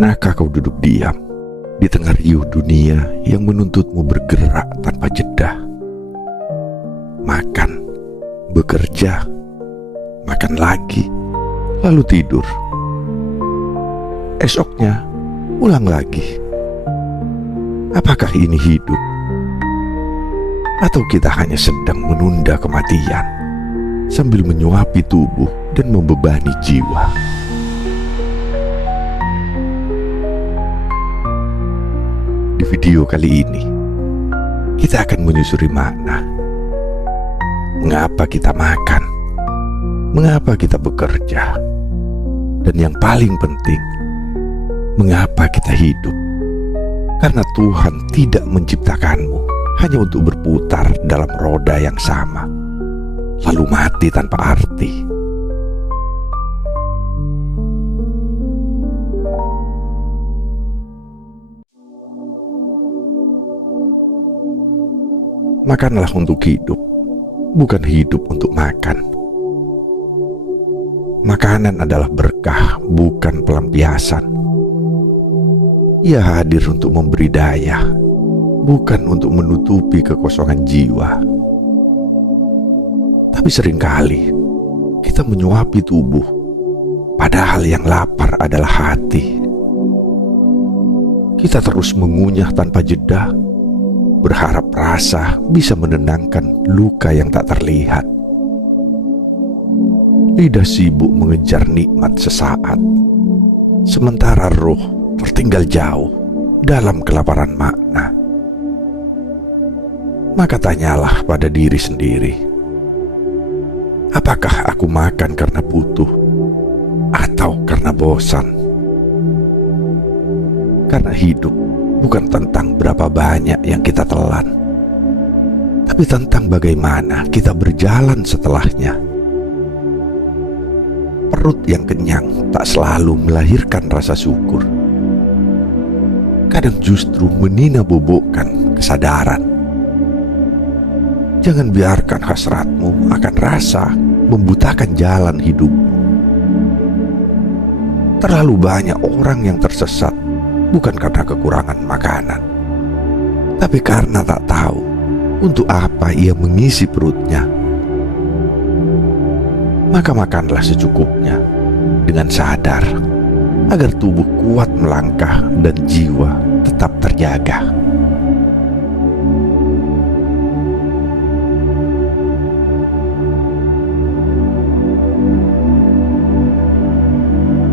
Pernahkah kau duduk diam di tengah riuh dunia yang menuntutmu bergerak tanpa jeda? Makan, bekerja, makan lagi, lalu tidur. Esoknya, ulang lagi. Apakah ini hidup? Atau kita hanya sedang menunda kematian sambil menyuapi tubuh dan membebani jiwa? Di video kali ini, kita akan menyusuri makna. Mengapa kita makan? Mengapa kita bekerja? Dan yang paling penting, mengapa kita hidup? Karena Tuhan tidak menciptakanmu hanya untuk berputar dalam roda yang sama, lalu mati tanpa arti. Makanlah untuk hidup, bukan hidup untuk makan. Makanan adalah berkah, bukan pelampiasan. Ia hadir untuk memberi daya, bukan untuk menutupi kekosongan jiwa. Tapi seringkali kita menyuapi tubuh, padahal yang lapar adalah hati. Kita terus mengunyah tanpa jeda, berharap rasa bisa menenangkan luka yang tak terlihat. Lidah sibuk mengejar nikmat sesaat, sementara roh tertinggal jauh dalam kelaparan makna. Maka tanyalah pada diri sendiri, apakah aku makan karena butuh atau karena bosan? Karena hidup bukan tentang berapa banyak yang kita telan, tapi tentang bagaimana kita berjalan setelahnya. Perut yang kenyang tak selalu melahirkan rasa syukur. Kadang justru menina-bobokkan kesadaran. Jangan biarkan hasratmu akan rasa membutakan jalan hidupmu. Terlalu banyak orang yang tersesat bukan karena kekurangan makanan, tapi karena tak tahu untuk apa ia mengisi perutnya. Maka makanlah secukupnya dengan sadar, agar tubuh kuat melangkah dan jiwa tetap terjaga.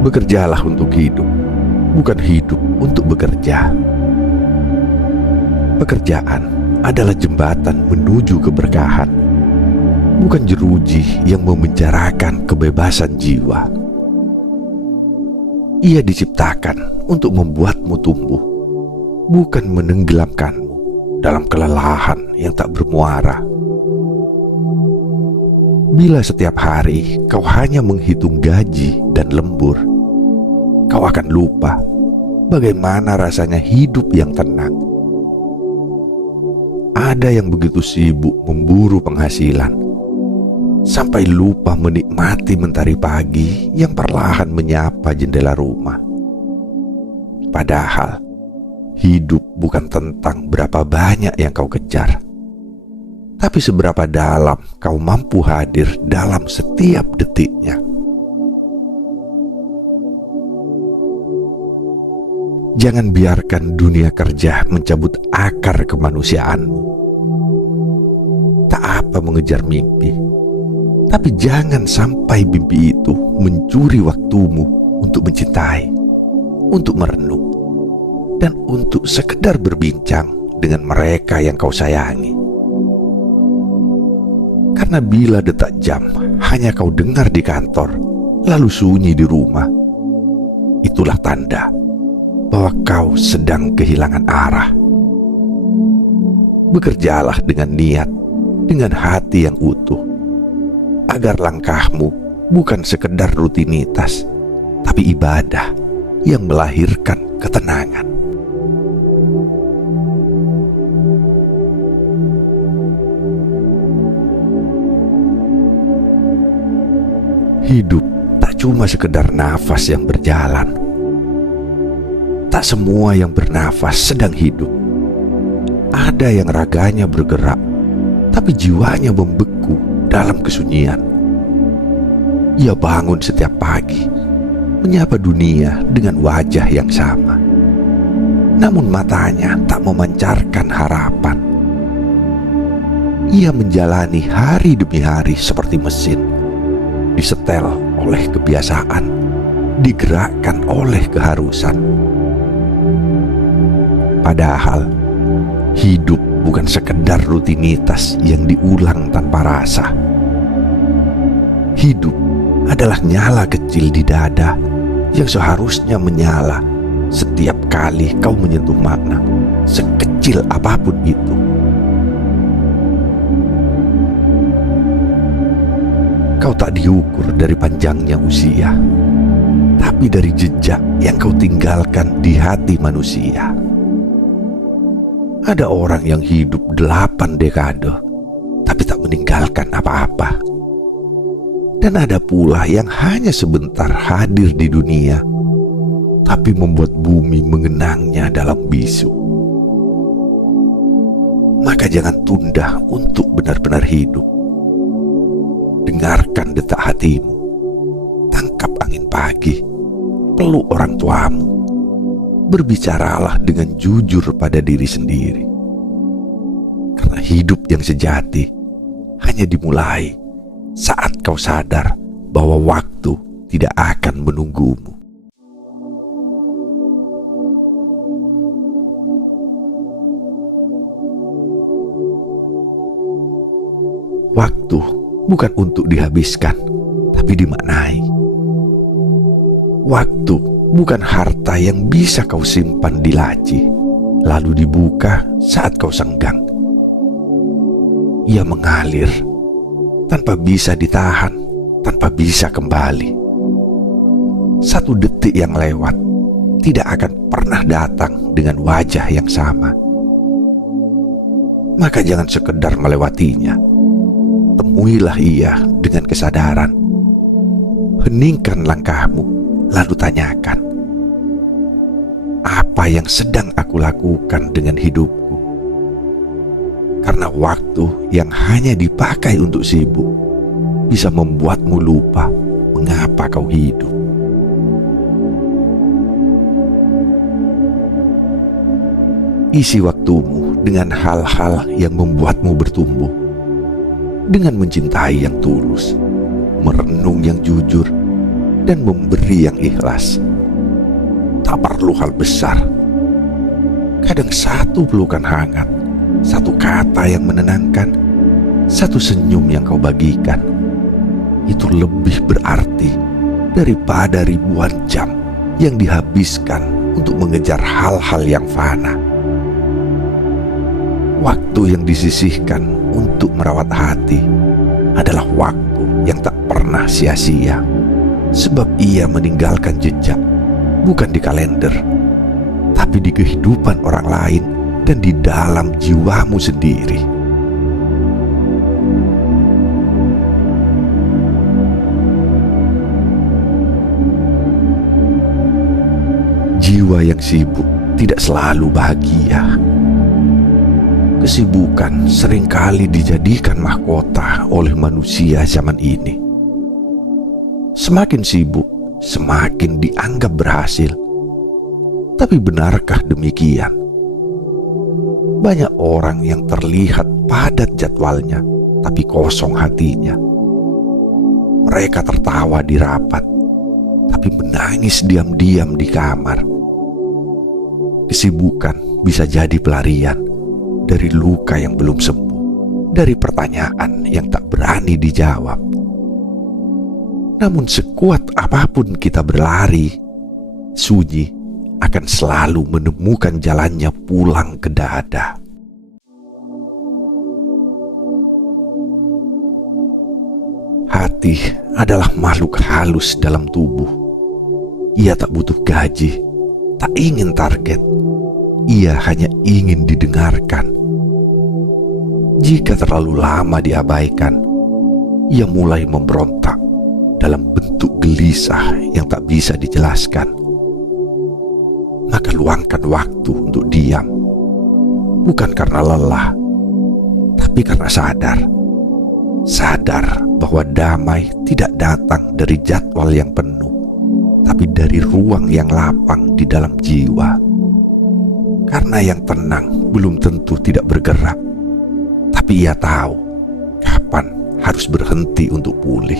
Bekerjalah untuk hidup, bukan hidup untuk bekerja. Pekerjaan adalah jembatan menuju keberkahan, bukan jeruji yang memenjarakan kebebasan jiwa. Ia diciptakan untuk membuatmu tumbuh, bukan menenggelamkanmu dalam kelelahan yang tak bermuara. Bila setiap hari kau hanya menghitung gaji dan lembur, kau akan lupa bagaimana rasanya hidup yang tenang. Ada yang begitu sibuk memburu penghasilan, sampai lupa menikmati mentari pagi yang perlahan menyapa jendela rumah. Padahal hidup bukan tentang berapa banyak yang kau kejar, tapi seberapa dalam kau mampu hadir dalam setiap detiknya. Jangan biarkan dunia kerja mencabut akar kemanusiaanmu. Tak apa mengejar mimpi, tapi jangan sampai mimpi itu mencuri waktumu untuk mencintai, untuk merenung, dan untuk sekedar berbincang dengan mereka yang kau sayangi. Karena bila detak jam hanya kau dengar di kantor, lalu sunyi di rumah, itulah tanda bahwa kau sedang kehilangan arah. Bekerjalah dengan niat, dengan hati yang utuh, agar langkahmu bukan sekedar rutinitas, tapi ibadah yang melahirkan ketenangan. Hidup tak cuma sekedar nafas yang berjalan, Tak semua yang bernafas sedang hidup. Ada yang raganya bergerak, tapi jiwanya membeku dalam kesunyian. Ia bangun setiap pagi, menyapa dunia dengan wajah yang sama. Namun matanya tak memancarkan harapan. Ia menjalani hari demi hari seperti mesin, disetel oleh kebiasaan, digerakkan oleh keharusan. Padahal hidup bukan sekedar rutinitas yang diulang tanpa rasa. Hidup adalah nyala kecil di dada yang seharusnya menyala setiap kali kau menyentuh makna, sekecil apapun itu. Kau tak diukur dari panjangnya usia, tapi dari jejak yang kau tinggalkan di hati manusia. Ada orang yang hidup 8 dekade, tapi tak meninggalkan apa-apa. Dan ada pula yang hanya sebentar hadir di dunia, tapi membuat bumi mengenangnya dalam bisu. Maka jangan tunda untuk benar-benar hidup. Dengarkan detak hatimu, tangkap angin pagi, peluk orang tuamu, berbicaralah dengan jujur pada diri sendiri. Karena hidup yang sejati hanya dimulai saat kau sadar bahwa waktu tidak akan menunggumu. Waktu bukan untuk dihabiskan, tapi dimaknai. Waktu bukan harta yang bisa kau simpan di laci, lalu dibuka saat kau senggang. Ia mengalir tanpa bisa ditahan, tanpa bisa kembali. Satu detik yang lewat tidak akan pernah datang dengan wajah yang sama. Maka jangan sekedar melewatinya, temuilah ia dengan kesadaran. Heningkan langkahmu, lalu tanyakan, apa yang sedang aku lakukan dengan hidupku? Karena waktu yang hanya dipakai untuk sibuk bisa membuatmu lupa mengapa kau hidup. Isi waktumu dengan hal-hal yang membuatmu bertumbuh, dengan mencintai yang tulus, merenung yang jujur, dan memberi yang ikhlas. Tak perlu hal besar. Kadang satu pelukan hangat, satu kata yang menenangkan, satu senyum yang kau bagikan, itu lebih berarti daripada ribuan jam yang dihabiskan untuk mengejar hal-hal yang fana. Waktu yang disisihkan untuk merawat hati adalah waktu yang tak pernah sia-sia, sebab ia meninggalkan jejak bukan di kalender, tapi di kehidupan orang lain dan di dalam jiwamu sendiri. Jiwa yang sibuk tidak selalu bahagia. Kesibukan seringkali dijadikan mahkota oleh manusia zaman ini. Semakin sibuk, semakin dianggap berhasil. Tapi benarkah demikian? Banyak orang yang terlihat padat jadwalnya, tapi kosong hatinya. Mereka tertawa di rapat, tapi menangis diam-diam di kamar. Kesibukan bisa jadi pelarian dari luka yang belum sembuh, dari pertanyaan yang tak berani dijawab. Namun sekuat apapun kita berlari, sunyi akan selalu menemukan jalannya pulang ke dada. Hati adalah makhluk halus dalam tubuh. Ia tak butuh gaji, tak ingin target. Ia hanya ingin didengarkan. Jika terlalu lama diabaikan, ia mulai memberontak dalam bentuk gelisah yang tak bisa dijelaskan. maka luangkan waktu untuk diam. Bukan karena lelah, tapi karena sadar bahwa damai tidak datang dari jadwal yang penuh, tapi dari ruang yang lapang di dalam jiwa. Karena yang tenang belum tentu tidak bergerak, tapi ia tahu kapan harus berhenti untuk pulih.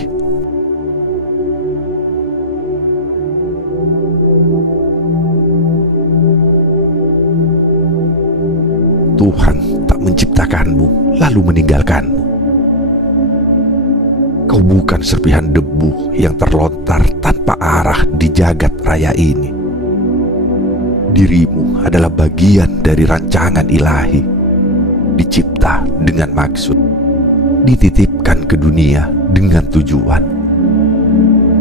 Tuhan tak menciptakanmu lalu meninggalkanmu. Kau bukan serpihan debu yang terlontar tanpa arah di jagat raya ini. Dirimu adalah bagian dari rancangan ilahi, dicipta dengan maksud, dititipkan ke dunia dengan tujuan.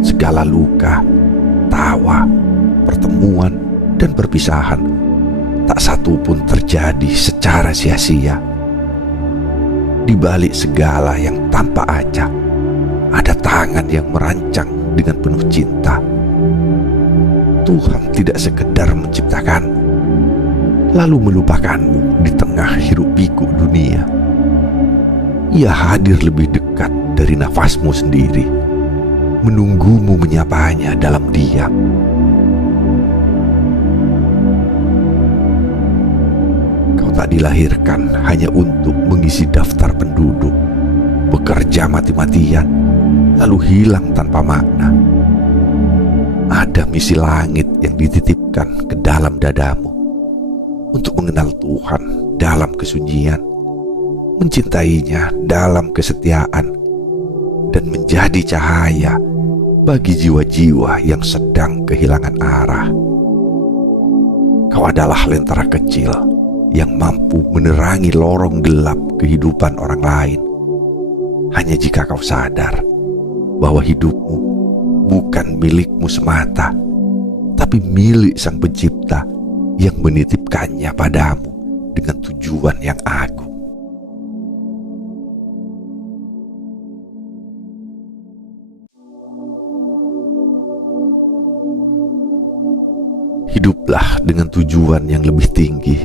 Segala luka, tawa, pertemuan, dan perpisahan, tak satu pun terjadi secara sia-sia. Di balik segala yang tanpa acak, ada tangan yang merancang dengan penuh cinta. Tuhan tidak sekedar menciptakanmu, lalu melupakanmu di tengah hiruk-pikuk dunia. Ia hadir lebih dekat dari nafasmu sendiri, menunggumu menyapanya dalam diam. Kau tak dilahirkan hanya untuk mengisi daftar penduduk, bekerja mati-matian, lalu hilang tanpa makna. Ada misi langit yang dititipkan ke dalam dadamu, untuk mengenal Tuhan dalam kesunyian, mencintainya dalam kesetiaan, dan menjadi cahaya bagi jiwa-jiwa yang sedang kehilangan arah. Kau adalah lentera kecil yang mampu menerangi lorong gelap kehidupan orang lain, hanya jika kau sadar bahwa hidupmu bukan milikmu semata, tapi milik Sang Pencipta yang menitipkannya padamu dengan tujuan yang agung. Hiduplah dengan tujuan yang lebih tinggi.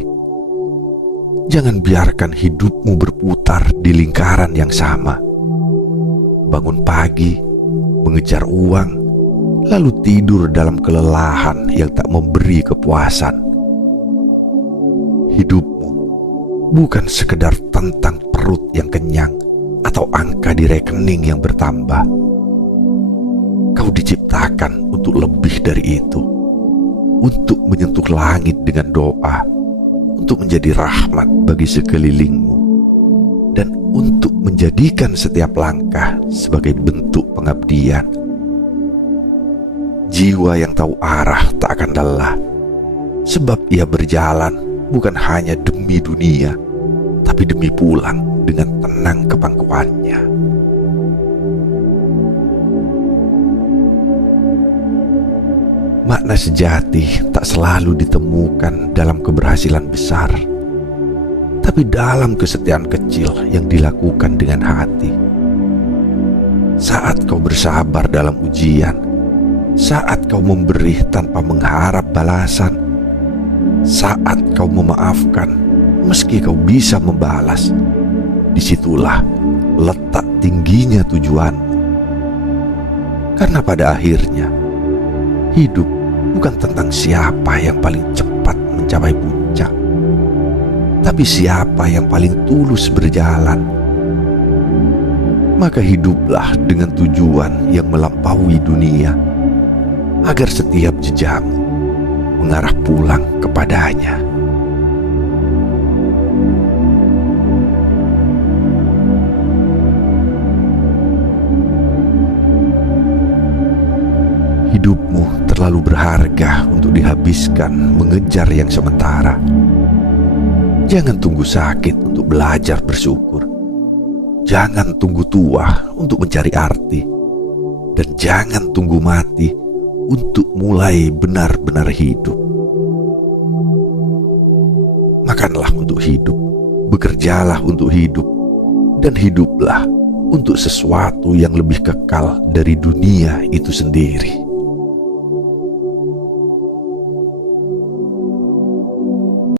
Jangan biarkan hidupmu berputar di lingkaran yang sama. Bangun pagi, mengejar uang, lalu tidur dalam kelelahan yang tak memberi kepuasan. Hidupmu bukan sekedar tentang perut yang kenyang atau angka di rekening yang bertambah. Kau diciptakan untuk lebih dari itu, untuk menyentuh langit dengan doa, untuk menjadi rahmat bagi sekelilingmu, dan untuk menjadikan setiap langkah sebagai bentuk pengabdian. Jiwa yang tahu arah tak akan lelah, sebab ia berjalan bukan hanya demi dunia, tapi demi pulang dengan tenang ke pangkuannya. Makna sejati tak selalu ditemukan dalam keberhasilan besar, tapi dalam kesetiaan kecil yang dilakukan dengan hati. Saat kau bersabar dalam ujian, saat kau memberi tanpa mengharap balasan, saat kau memaafkan meski kau bisa membalas, disitulah letak tingginya tujuan. Karena pada akhirnya, hidup bukan tentang siapa yang paling cepat mencapai puncak, tapi siapa yang paling tulus berjalan. Maka hiduplah dengan tujuan yang melampaui dunia, agar setiap jejakmu mengarah pulang kepadanya. Hidupmu terlalu berharga untuk dihabiskan mengejar yang sementara. Jangan tunggu sakit untuk belajar bersyukur. Jangan tunggu tua untuk mencari arti. Dan jangan tunggu mati untuk mulai benar-benar hidup. Makanlah untuk hidup, bekerjalah untuk hidup, dan hiduplah untuk sesuatu yang lebih kekal dari dunia itu sendiri.